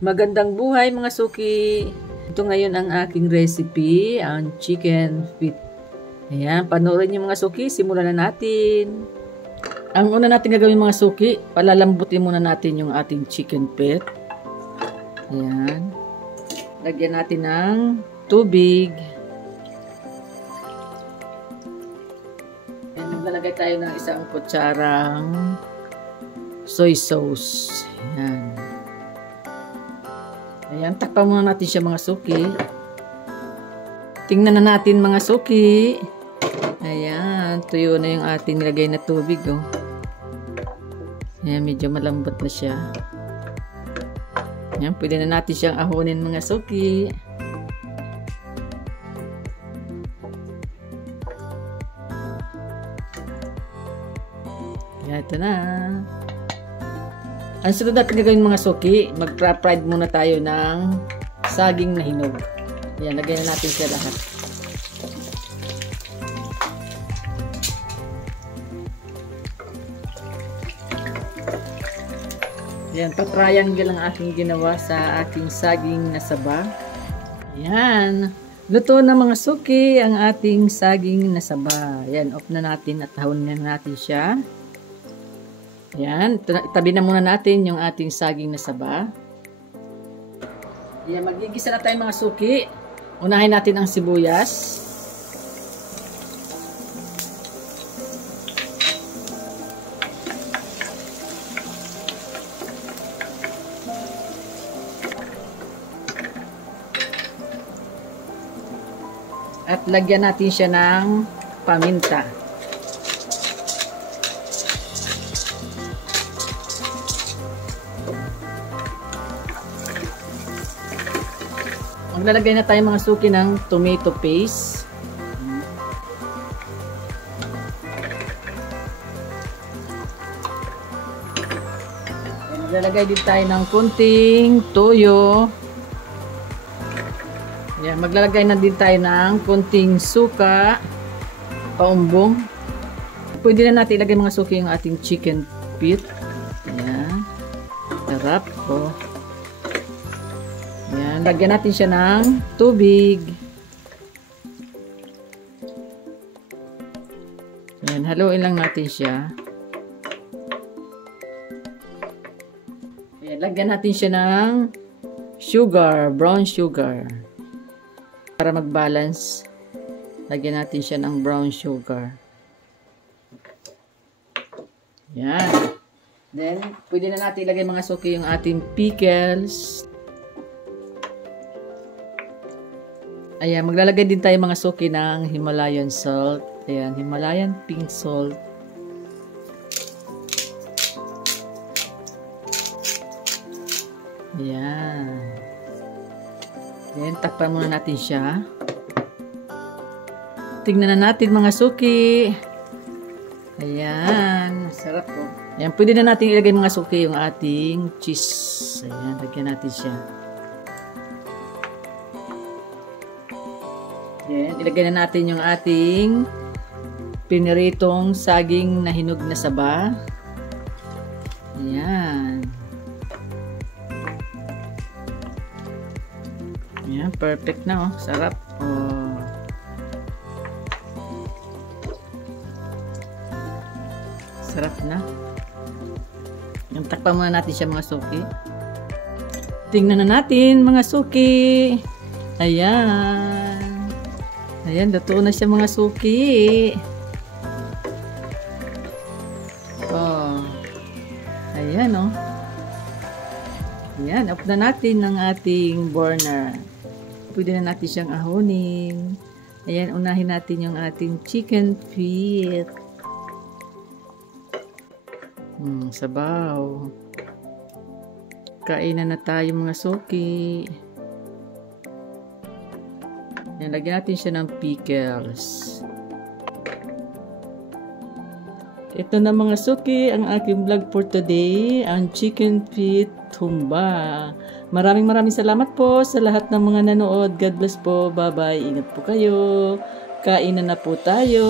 Magandang buhay mga suki! Ito ngayon ang aking recipe, ang chicken feet. Ayan, panoorin niyo mga suki, simulan na natin. Ang una natin gagawin mga suki, palalambutin muna natin yung ating chicken feet. Ayan. Lagyan natin ng tubig. Ayan, maglalagay tayo ng isang kutsarang soy sauce. Ayan. Ayan, takpan muna natin siya mga suki. Tingnan na natin mga suki. Ayan, tuyo na yung ating nilagay na tubig. Oh. Ayan, medyo malambot na siya. Ayan, pwede na natin siyang ahonin mga suki. Ayan, ito na. Ang sunod natin gagawin mga suki, mag-fried muna tayo ng saging na hinog. Ayan, lagyan na natin siya lahat. Ayan, pa-triangle ang aking ginawa sa aking saging na saba. Ayan, luto na mga suki ang ating saging na saba. Ayan, off na natin at hahonin na natin siya. Ayan, itabi na muna natin yung ating saging na saba. Ayan, magigisa na tayo mga suki. Unahin natin ang sibuyas. At lagyan natin siya ng paminta. Maglalagay na tayo mga suki ng tomato paste. Maglalagay din tayo ng kunting toyo. Yan, maglalagay na din tayo ng kunting suka, paumbong. Pwede na natin ilagay mga suki yung ating chicken feet. Yan. Sarap po. Yan, lagyan natin siya ng tubig. Yan, haluin lang natin siya. Yan, lagyan natin siya ng sugar, brown sugar. Para mag-balance, lagyan natin siya ng brown sugar. Yan. Then, pwede na natin ilagay mga suki yung ating pickles. Ayan, maglalagay din tayo mga suki ng Himalayan salt. Ayan, Himalayan pink salt. Ayan. Ayan, takpan muna natin siya. Tignan na natin mga suki. Ayan, sarap po. Ayan, pwede na natin ilagay mga suki yung ating cheese. Ayan, lagyan natin siya. Ayan, ilagay na natin yung ating piniritong saging na hinog na saba. Ayan. Ayan, perfect na oh. Sarap. Oh. Sarap na. Yung takpan muna natin siya mga suki. Tingnan na natin mga suki. Ayan. Ayan, luto na siya mga suki. Oh. Ayan oh. Ayan, off na natin ng ating burner. Pwede na natin siyang ahonin. Ayan, unahin natin yung ating chicken feet. Sabaw. Kainan na tayo mga suki. Ayan, lagyan natin siya ng pickles. Ito na mga suki, ang aking vlog for today, ang chicken feet humba. Maraming salamat po sa lahat ng mga nanood. God bless po. Bye-bye. Ingat po kayo. Kainan na po tayo.